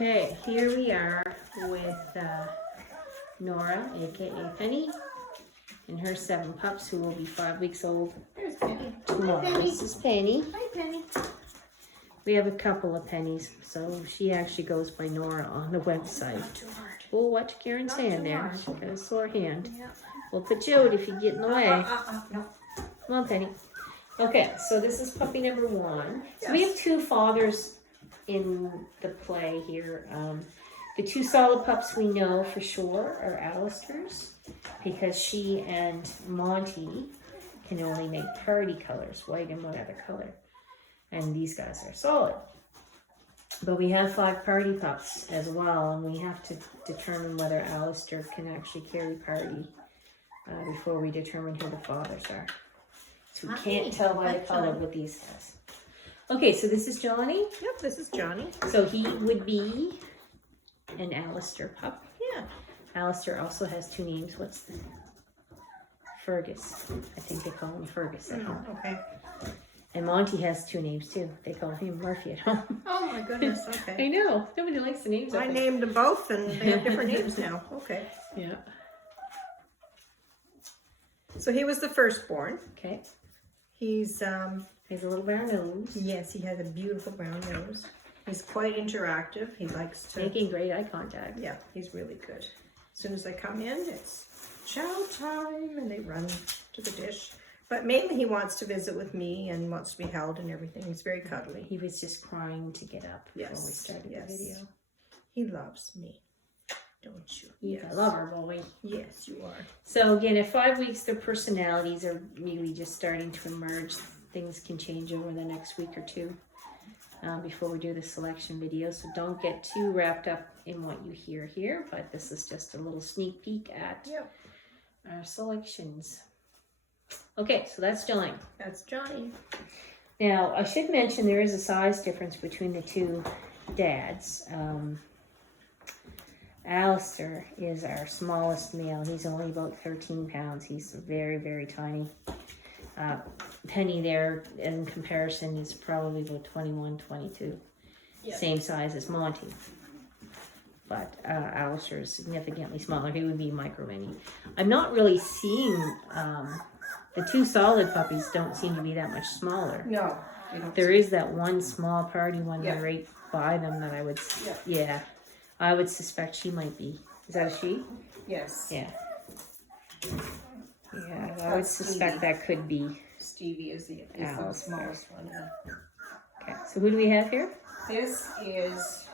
Okay, here we are with Nora, aka Penny, and her 7 pups who will be 5 weeks old There's Penny. tomorrow. Hi, Penny. This is Penny. Hi, Penny. We have a couple of Pennies, so she actually goes by Nora on the website. Oh, watch Karen saying there. She got a sore hand. Yeah. We'll put you out if you get in the way. No. Come on, Penny. Okay, so this is puppy number 1. So we have 2 fathers in the play here. The 2 solid pups we know for sure are Alistair's, because she and Monty can only make party colors, white and one other color. And these guys are solid. But we have 5 party pups as well, and we have to determine whether Alistair can actually carry party before we determine who the fathers are. So we can't tell by the color with these guys. Okay, so this is Johnny. Yep, this is Johnny. So he would be an Alistair pup. Yeah. Alistair also has 2 names. What's the Fergus? I think they call him Fergus at home. Okay. And Monty has 2 names too. They call him Murphy at home. Oh my goodness. I Okay. know. Nobody likes the names. I named them both, and they have different names now. Okay. Yeah. So he was the firstborn. Okay. He's He has a little brown nose. yes, he has a beautiful brown nose. He's quite interactive. He likes to. Making great eye contact. Yeah, he's really good. As soon as I come in, it's chow time, and they run to the dish. But mainly he wants to visit with me and wants to be held and everything. He's very cuddly. He was just crying to get up before we started the video. He loves me, don't you? Yeah, I love her, boy. Yes, you are. So again, at 5 weeks, their personalities are really just starting to emerge. Things can change over the next week or 2 before we do the selection video. So don't get too wrapped up in what you hear here, but this is just a little sneak peek at our selections. Okay, so that's Johnny. That's Johnny. Now, I should mention there is a size difference between the 2 dads. Alistair is our smallest male. He's only about 13 pounds. He's very, very tiny. Penny there, in comparison, is probably about 21, 22. Yep. Same size as Monty. But Alistair is significantly smaller. He would be micro mini. I'm not really seeing... the 2 solid puppies don't seem to be that much smaller. No. There is that one small party one right by them that I would... Yeah. I would suspect she might be. Is that a she? Yes. Yeah. Yeah, I would suspect that could be. Stevie is the smallest one. Okay, so who do we have here? This is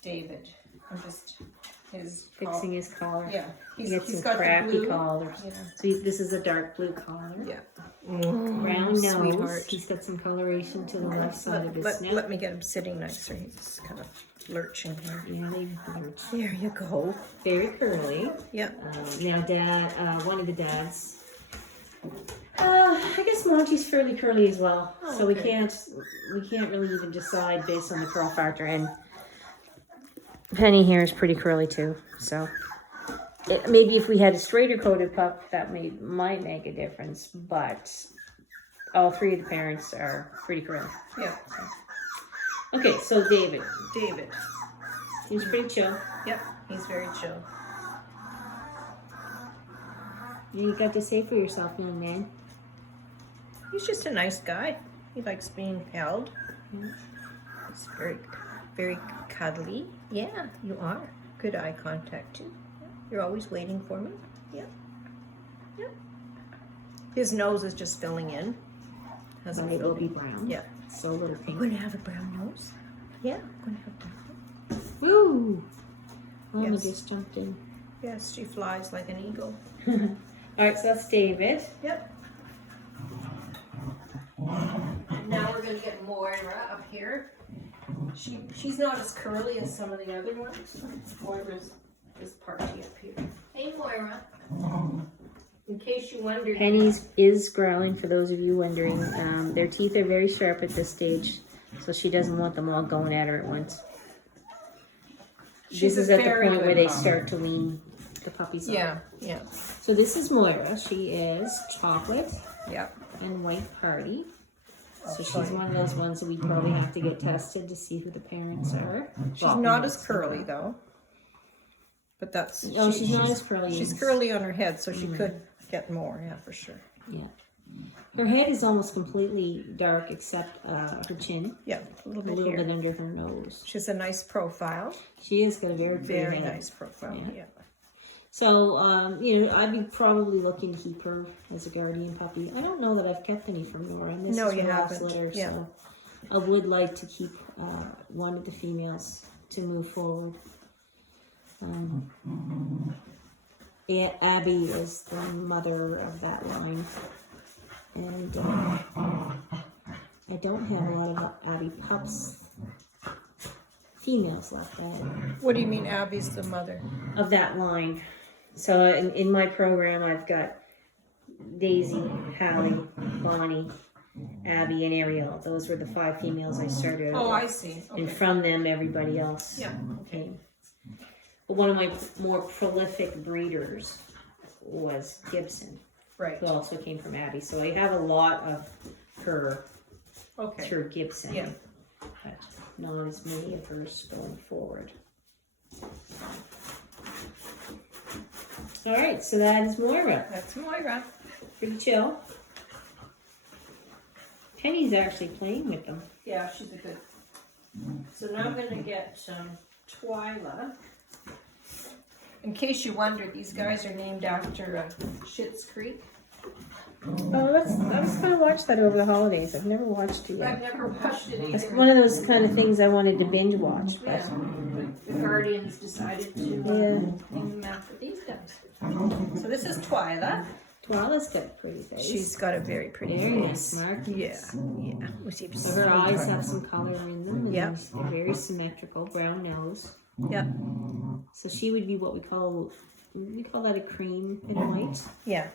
David. I'm just Fixing his collar. Yeah. He gets some got crappy the blue. collars. Yeah. So this is a dark blue collar. Yeah. Brown nose. Sweetheart. He's got some coloration to the left side of his snout. Let me get him sitting nicer. He's kind of lurching here. Yeah, they lurch. There you go. Very curly. Yeah. Now, one of the dads. I guess Monty's fairly curly as well, so we can't really even decide based on the curl factor. And Penny here is pretty curly too, so maybe if we had a straighter coated pup, that might make a difference. But all 3 of the parents are pretty curly. Yeah. Okay, so David. He's pretty chill. Yep. He's very chill. You got to say for yourself, young man. He's just a nice guy. He likes being held. He's very, very cuddly. Yeah, you are. Good eye contact too. You're always waiting for me. Yeah. Yep. His nose is just filling in. It will be brown. Yeah. So little I'm pink. going to have a brown nose. Yeah, I'm going to have brown nose. Woo! Mama Yes. just jumped in. Yes, she flies like an eagle. All right, so that's David. Yep. And now we're going to get Moira up here. She's not as curly as some of the other ones. Moira's this party up here. Hey, Moira. In case you wondered. Penny's is growling, for those of you wondering. Their teeth are very sharp at this stage, so she doesn't want them all going at her at once. This is at the point where they start to wean the puppies up. Yeah. So this is Moira. She is chocolate Yep. and white party. So she's one of those ones that we probably have to get tested to see who the parents are. She's not as curly though. But that's... Oh, she's not as curly. She's curly on her head, so she could get more, yeah, for sure. Yeah. Her head is almost completely dark except her chin. Yeah, a little bit under her nose. She has a nice profile. She has got a very nice profile, yeah. So, you know, I'd be probably looking to keep her as a guardian puppy. I don't know that I've kept any from Nora, and this is her last litter, so I would like to keep one of the females to move forward. Abby is the mother of that line, and I don't have a lot of Abby pups females left. What do you mean Abby's the mother? Of that line. So in my program, I've got Daisy, Hallie, Bonnie, Abby, and Ariel. Those were the 5 females I started. Oh, I see. Okay. And from them, everybody else came. But one of my more prolific breeders was Gibson, right? Who also came from Abby. So I have a lot of her through Gibson, but not as many of hers going forward. All right, so that is Moira. That's Moira. Pretty chill. Penny's actually playing with them. Yeah, she's a good. So now I'm going to get Twyla. In case you wondered, these guys are named after Schitt's Creek. Oh, I was going to watch that over the holidays. I've never watched it yet. I've never watched it either. It's one of those kind of things I wanted to binge watch. But the Guardians decided to name them after these guys. So this is Twyla. Twyla's got a pretty face. She's got a very pretty face. Nice markings. Yeah. So her eyes have some color in them. Yeah. They're very symmetrical. Brown nose. Yeah. So she would be what we call that a cream and white. Yeah.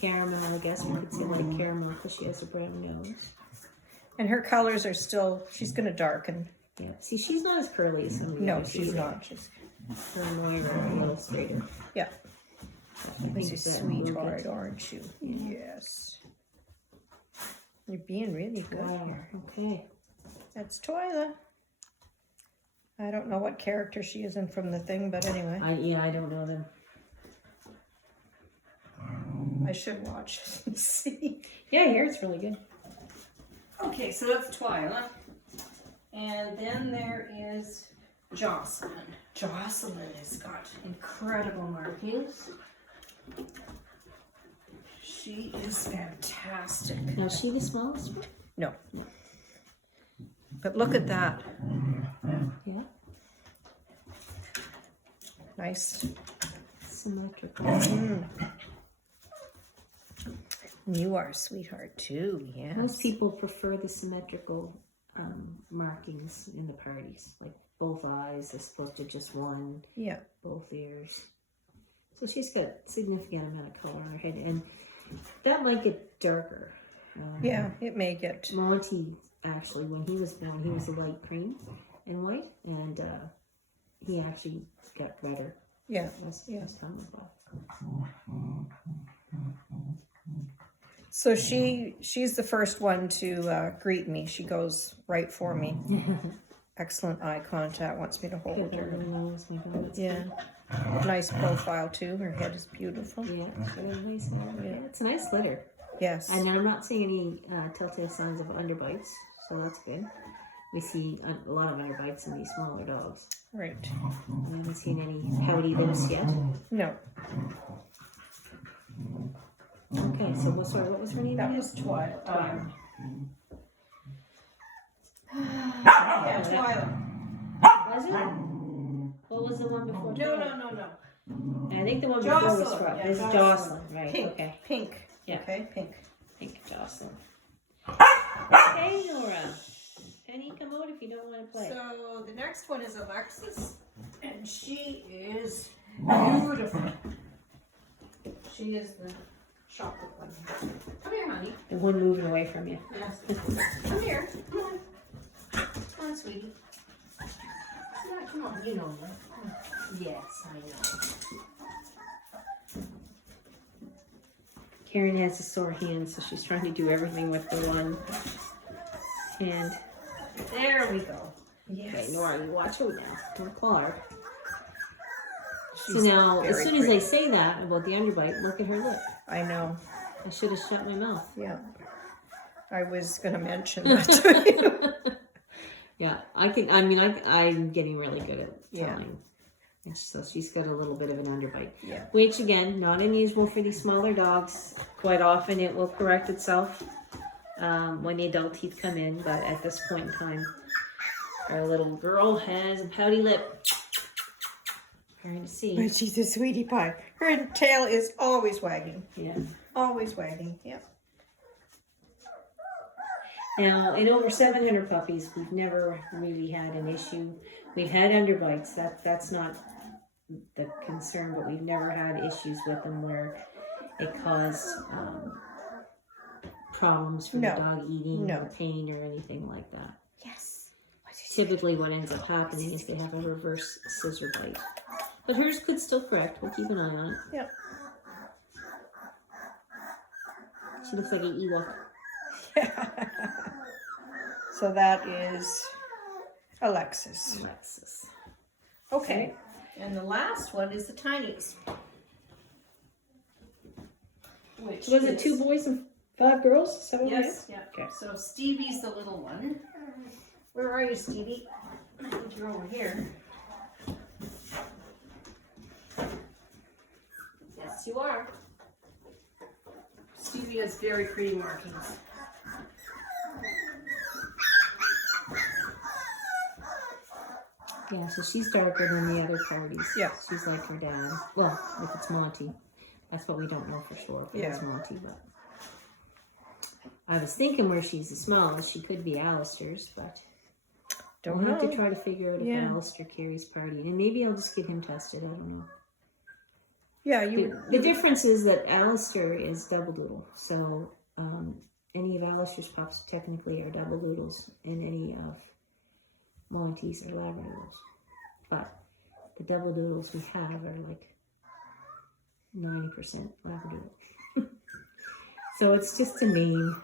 Caramel, I guess we could say white caramel because she has a brown nose. And her colors are still, she's going to darken. Yeah. See, she's not as curly as some of the No, others she's either. not. She's her and Moira are a little straighter. Yeah. She's a sweetheart, aren't you? Yes. You're being really good here. Okay. That's Twyla. I don't know what character she is in from the thing, but anyway. I don't know them. I should watch it and see. Yeah, I hear it's really good. Okay, so that's Twyla. And then there is Jocelyn. Jocelyn has got incredible markings. She is fantastic. Now, is she the smallest one? No. But look at that. Yeah. Nice. Symmetrical. You are a sweetheart too, yes. Most people prefer the symmetrical markings in the parties, like both eyes as opposed to just one. Yeah. Both ears. So she's got a significant amount of color on her head, and that might get darker. Yeah, it may get. Monty, actually, when he was born, he was a light cream and white, and he actually got redder. Yeah. As time went by. So she's the first one to greet me. She goes right for me. Excellent eye contact. Wants me to hold her. Yeah. Nice profile too. Her head is beautiful. Yeah, she has nice hair. Yeah, it's a nice litter. Yes. And I'm not seeing any telltale signs of underbites, so that's good. We see a lot of underbites in these smaller dogs. Right. We haven't seen any pouty lips yet. No. Okay, so what was her name? That was Twyla. Yeah, Twyla. Was it? What was the one before? No. I think the one before was Jocelyn. Frog. Yeah, This is Jocelyn, right? Pink. Okay. Pink. Yeah. Okay, pink. Pink Jocelyn. Hey, Nora. Penny, come out if you don't want to play. So the next one is Alexis, and she is beautiful. She is the chocolate one. Come here, honey. The one moving away from you. Yes. Come here. Come on. Come on, sweetie. Yeah, come on. You know me. Yes, I know. Karen has a sore hand, so she's trying to do everything with the one. And there we go. Yes. Okay, Nora, you watch her now. Don't claw her. So She's now, as very soon as I pretty. say that about the underbite, look at her lip. I know. I should have shut my mouth. Yeah. I was going to mention that to you. Yeah, I think, I mean, I'm getting really good at Yeah. telling. Yeah, so she's got a little bit of an underbite. Yeah. Which, again, not unusual for these smaller dogs. Quite often it will correct itself when the adult teeth come in. But at this point in time, our little girl has a pouty lip. Trying to see. But she's a sweetie pie. Her tail is always wagging. Yeah. Always wagging. Yeah. Now, in over 700 puppies, we've never really had an issue. We've had underbites. That's not the concern, but we've never had issues with them where it caused problems from the dog eating or pain or anything like that. Yes. Typically what ends up happening is they have a reverse scissor bite. But hers could still correct. We'll keep an eye on it. Yep. She looks like an Ewok. So that is Alexis. Alexis. Okay. And the last one is the tinies. Which Was it 2 boys and 5 girls? 7 Yes. Yeah. Okay. So Stevie's the little one. Where are you, Stevie? I think you're over here. Yes, you are. Stevie has very pretty markings. Yeah, so she's darker than the other parties. Yeah. She's like her dad. Well, if it's Monty. That's what we don't know for sure if it's Monty, but I was thinking where she's the smallest, she could be Alistair's, but Don't we'll know. have to try to figure out if Alistair carries party. And maybe I'll just get him tested, I don't know. Yeah, The difference is that Alistair is double doodle, so any of Alistair's pups technically are double doodles, and any of Monty's are Labradoodles. But the double doodles we have are like 90% Labradoodle. So it's just a name.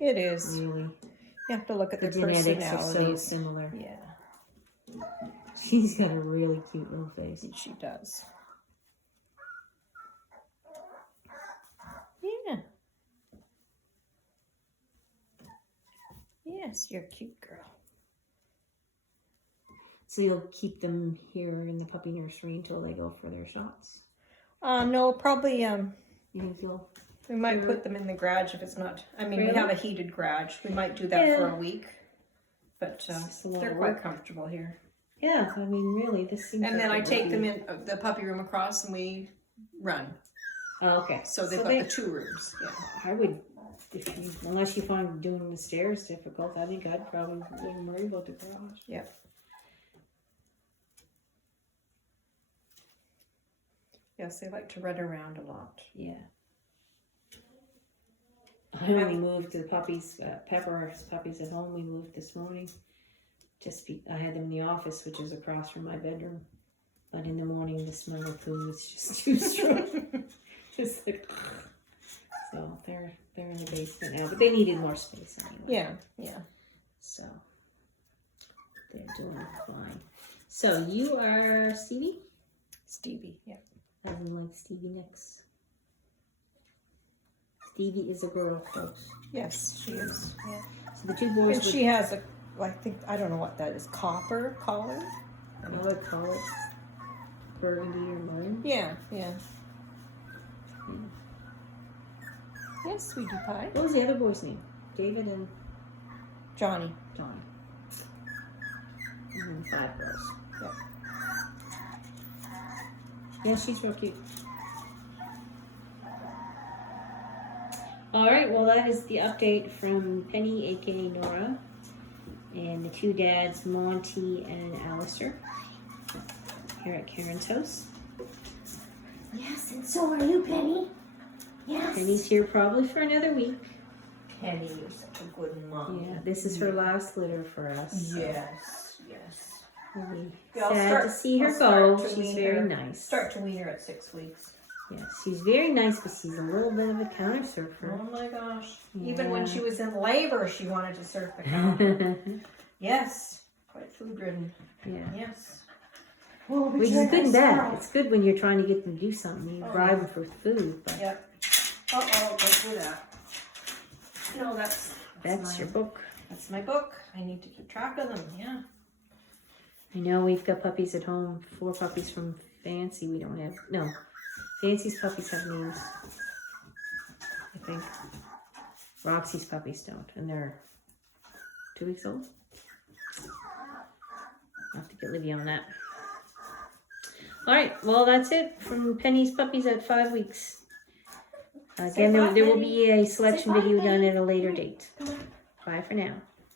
It is. Really. You have to look at The the genetics are so personalities. similar. Yeah, She's got a really cute little face. she does. Yeah. Yes, you're a cute girl. So you'll keep them here in the puppy nursery until they go for their shots? No, probably, You think you'll... we might put them in the garage if it's not, I mean, Really? we have a heated garage. We might do that for Yeah. a week. But just a lot they're of quite work. comfortable here. Yeah, I mean, really, this seems And like then I it would take be- them in the puppy room across and we run. Oh, okay. So they've got they- the 2 rooms. Yeah. I would, unless you find doing the stairs difficult, I think I'd probably wouldn't worry about the garage. Yeah. Yes, they like to run around a lot. Yeah. I only moved the puppies, Pepper's puppies at home. We moved this morning. I had them in the office, which is across from my bedroom. But in the morning, the smell of poo was just too strong. Just like, so they're in the basement now, but they needed more space anyway. Yeah. So they're doing fine. So you are Stevie? Stevie, yeah. As in like Stevie Nicks. Stevie is a girl, folks. Yes, she is. Yeah. So the 2 boys And she has I don't know what that is, copper collar? I know what call it. Burgundy or maroon. Yeah. Yes, sweetie pie. What was the other boy's name? David and Johnny. Johnny. And then 5 girls. Yeah. Yeah, she's real cute. All right, well, that is the update from Penny, aka Nora, and the 2 dads, Monty and Alistair, here at Karen's house. Yes, and so are you, Penny. Yes. Penny's here probably for another week. Penny, you're such a good mom. Yeah, this is her last litter for us. Yes. Really Yeah, I'll sad start- to see her I'll start go. to She's wean very her. nice. Start to wean her at 6 weeks. Yes, she's very nice, but she's a little bit of a counter surfer. Oh my gosh. Yeah. Even when she was in labor, she wanted to surf the counter. Yes. Quite food ridden. Yeah. Yes. Well, Which is good and bad. It's good when you're trying to get them to do something. You Oh, bribe yeah. them for food. But Yep. Uh-oh, don't do that. No, that's that's your book. That's my book. I need to keep track of them, yeah. I know we've got puppies at home. 4 puppies from Fancy. We don't have. No. Fancy's puppies have names. I think. Roxy's puppies don't. And they're 2 weeks old. I'll have to get Livy on that. Alright, well that's it from Penny's puppies at 5 weeks. Again, bye, there will Penny. be a selection Say bye, video done Penny. at a later date. Bye for now.